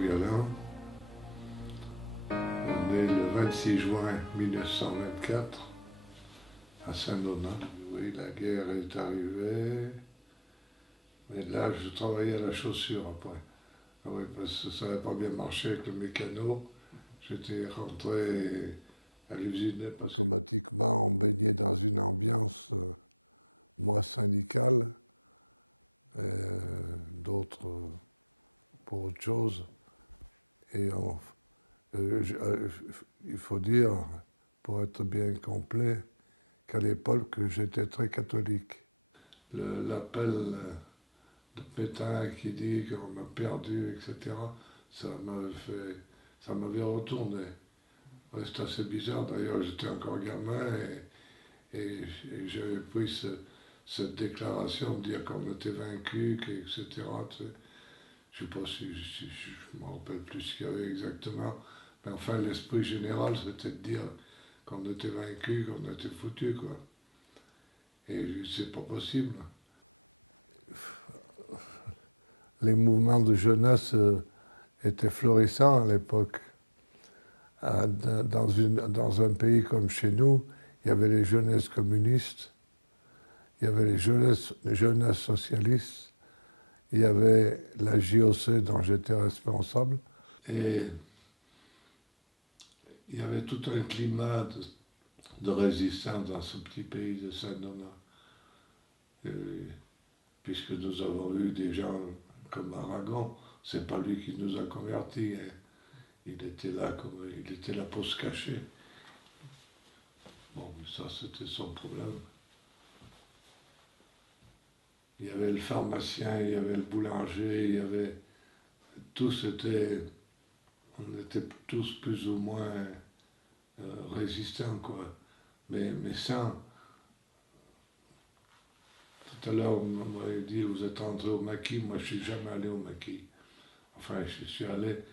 Paul Galland. On est le 26 juin 1924 à Saint-Donat. Oui, la guerre est arrivée. Mais là, je travaillais à la chaussure après. Ah oui, parce que ça n'avait pas bien marché avec le mécano. J'étais rentré à l'usine. Automatiquement, on baignait dans une ambiance, moi syndicale, d'autres pour autre chose. Et il faut dire, pour être bien complet, qu'à l'époque, j'étais très catholique. L'appel de Pétain qui dit qu'on a perdu, etc., ça m'avait retourné. Ouais, c'est assez bizarre, d'ailleurs, j'étais encore gamin et j'avais pris cette déclaration de dire qu'on était vaincu, etc. Tu sais. Je ne sais pas si je ne me rappelle plus ce qu'il y avait exactement, mais enfin, l'esprit général, c'était de dire qu'on était vaincu, qu'on était foutu, quoi. Et c'est pas possible. Les mouvements de jeunesse étaient florissants à l'époque. Dans un pays comme chez nous, il y avait les jeunesses communistes, il y avait les jeunesses socialistes, il y avait la JOC dont j'étais responsable. Et il y avait tout un climat de résistance dans ce petit pays de Saint-Donat. Puisque nous avons eu des gens comme Aragon, c'est pas lui qui nous a convertis. Hein. Il était là pour se cacher. Bon, mais ça, c'était son problème. Il y avait le pharmacien, il y avait le boulanger, il y avait... Tous étaient... On était tous plus ou moins résistants, quoi. Mais sans... Tout à l'heure, on m'avait dit, vous êtes rentré au maquis. Moi, je ne suis jamais allé au maquis. Enfin, je suis allé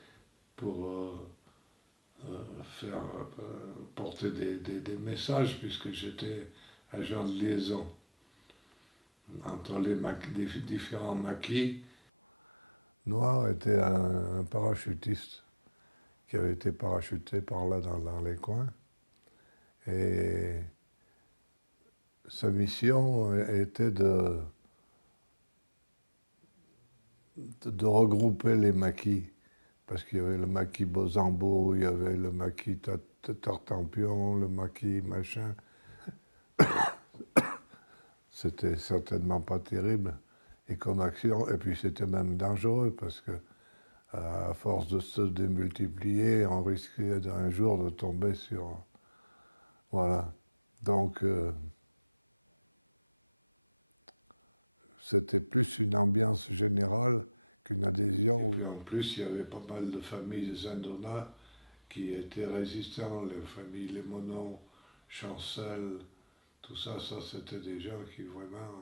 pour faire porter des messages, puisque j'étais agent de liaison entre les différents maquis. Noir était un parachutiste qui avait été parachuté par là dans les coins. Et sa mission était de regrouper les maquis. Parce qu'il y avait le maquis Bosambo, il y avait le maquis Tartampion, le maquis machin. C'était certainement pas terrible et comme action, et puis c'était même dangereux parce que à force de se démultiplier, on risquait d'un jour de tomber sur... Voilà. Donc, c'était plus une ambiance générale qu'une adhésion. Et en plus, il y avait pas mal de familles de Saint-Donat qui étaient résistants, les familles Les Monod, Chancel, tout ça, c'était des gens qui vraiment...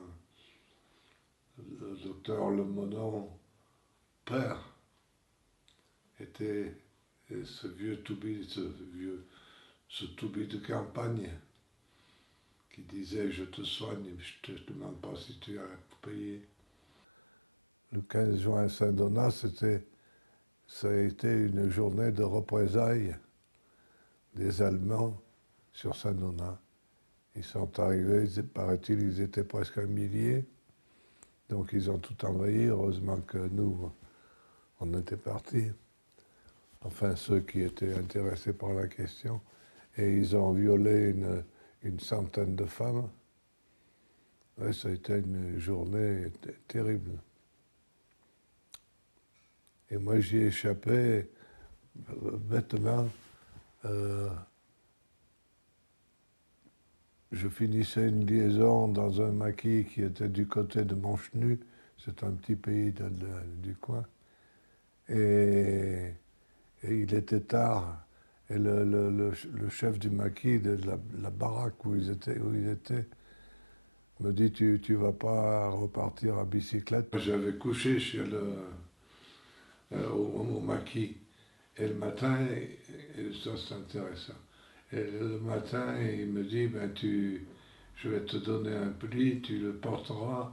Le docteur Le Monod, père, était ce vieux toubib, ce toubib de campagne qui disait « Je te soigne, je ne te demande pas si tu as payé ». Le 15 juin à Saint-Donat, ça a été une journée de représailles des Allemands sur Saint-Donat. Ils sont arrivés, paraît-il, ils étaient presque 1 millier. Donc ils ont tout envahi, heureusement que nous, on était partis. Enfin, ceux qui étaient intéressés par la question. Et ils ont violé une centaine de femmes. Ouais, ça a été une journée terrible. Et moi, j'y ai échappé bêtement. Je finissais une liaison dans un maquis qui était du côté de Montchenu, c'est un petit pays du coin. Et il était tard. Et le chef du maquis de la baraque où il était me dit tu vas pas repartir à bicyclette. J'avais couché chez au maquis. Et le matin, et ça c'est intéressant, et le matin il me dit je vais te donner un pli, tu le porteras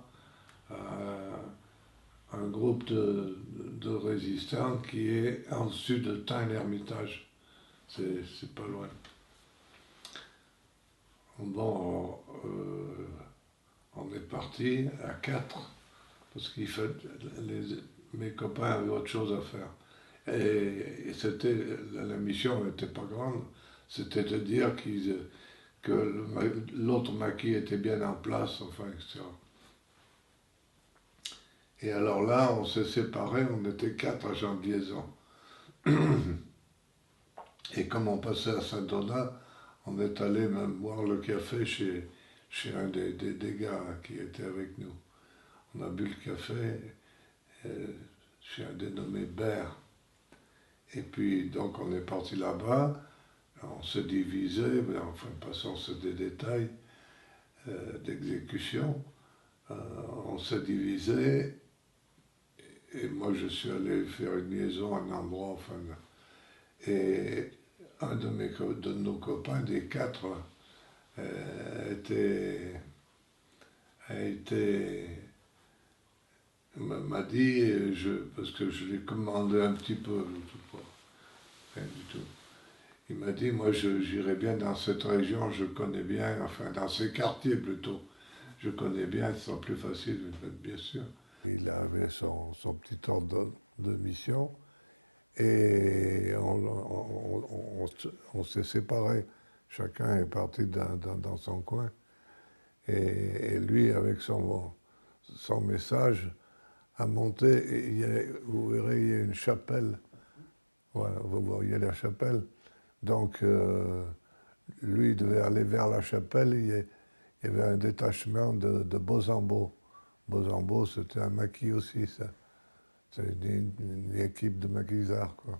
un groupe de résistants qui est en dessus de Tain-l'Hermitage. C'est pas loin. Bon, on est parti à 4 parce qu'il fait mes copains avaient autre chose à faire. Et la mission n'était pas grande, c'était de dire que l'autre maquis était bien en place, enfin, etc. Et alors là, on s'est séparés, on était 4 agents de liaison. Et comme on passait à Saint-Donat, on est allé même boire le café chez un des gars qui était avec nous. On a bu le café chez un dénommé Bert. Et puis, donc, on est parti là-bas, on s'est divisé, mais enfin, passons sur des détails d'exécution. On s'est divisé, et moi, je suis allé faire une liaison à un endroit, enfin, et un de nos copains, des 4, m'a dit, parce que je l'ai commandé un petit peu, rien du tout. Il m'a dit, moi j'irai bien dans cette région, je connais bien, enfin dans ces quartiers plutôt, je connais bien, ce sera plus facile, bien sûr. Il avait son petit ordre de mission et on s'est séparés. Chacun est parti dans son coin. Et lui, avec son message, a monté, et vous verrez, il y a une chapelle. Voilà, vous voyez la chapelle. Donc, lui, il devait aller vers la chapelle. Il y avait un détachement de Beaux-en-Beau. Beaux-en-Beau, c'était un maquis aussi, ça. C'est une équipe de maquisards, quoi.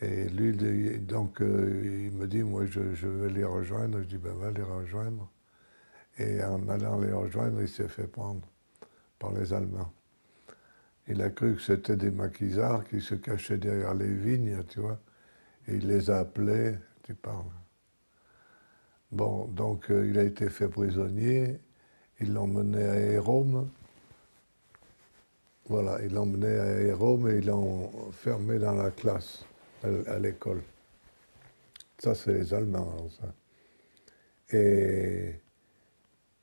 Et lui, donc, il me dit, moi, je vais les rejoindre. Je dis, ben, va les rejoindre. Et en allant les rejoindre, il s'est fait prendre par les Allemands. Il a cru que c'était des maquisards qui se cachaient derrière les vignes, tu vois. Et il les a appelés, tu parles. Bon, donc il a été fait prisonnier, ils l'ont mené à Hérôme. Voilà, ils l'ont mené à Hérôme et ils l'ont fermé dans la classe, à l'école. Ça, c'est les Allemands, alors, ça. Et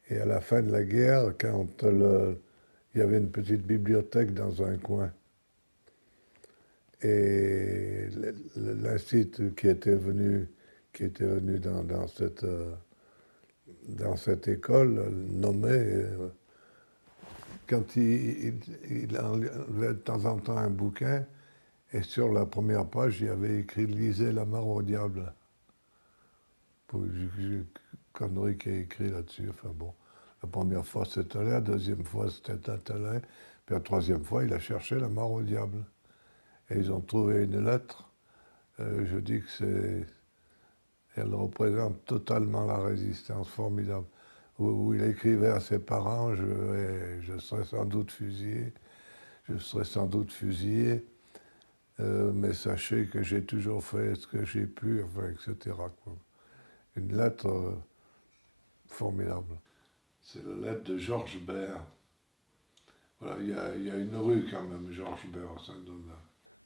à la fin de la guerre, quand il y avait une petite bibliothèque dans un coin, et l'institut qui était venu dans cette école nommé, quand il enlevait de temps en temps un bouquin, et sur la première page, il y avait écrit « Lisez la mare au diable ». Pour une connerie qui est écrit là-dessus, enfin bon. La première fois, c'était là, la deuxième fois, c'était un talent, puis la troisième fois, il a cherché la mare au diable. Et ils ont trouvé une lettre, je dis que elle représente totalement la résistance, formidable. Où il écrivait à ses parents, je serai sans doute fusillé, mais sachez que j'ai toujours fait ce que j'ai pu, enfin, etc., quoi. Une lettre formidable. C'est la lettre de Georges Bert. Voilà, il y a une rue quand même, Georges Bert, à Saint-Donat.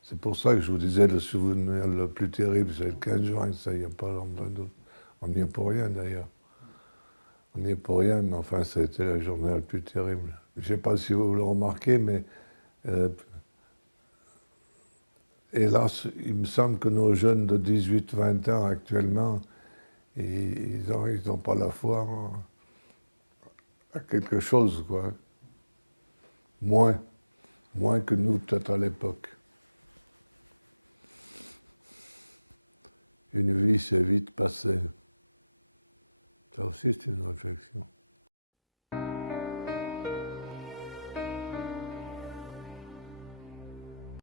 C'est pour ça que je vous disais, le souvenir le plus terrible, c'est le 15 juin, ça, il n'y a pas longtemps d'autre. On n'y est pour rien, d'ailleurs. On n'y est pour rien, mais enfin, ça a été la journée la plus terrible. Je ne sais pas si vous le remarquez, mais hélas, il me semble que nos jeunes de 18-20 ans actuellement, ils n'ont pas la foi à quelque chose, quoi. Moins que nous, peut-être à l'époque. Une vie s'est vite passée. Ça aussi, c'est une réflexion.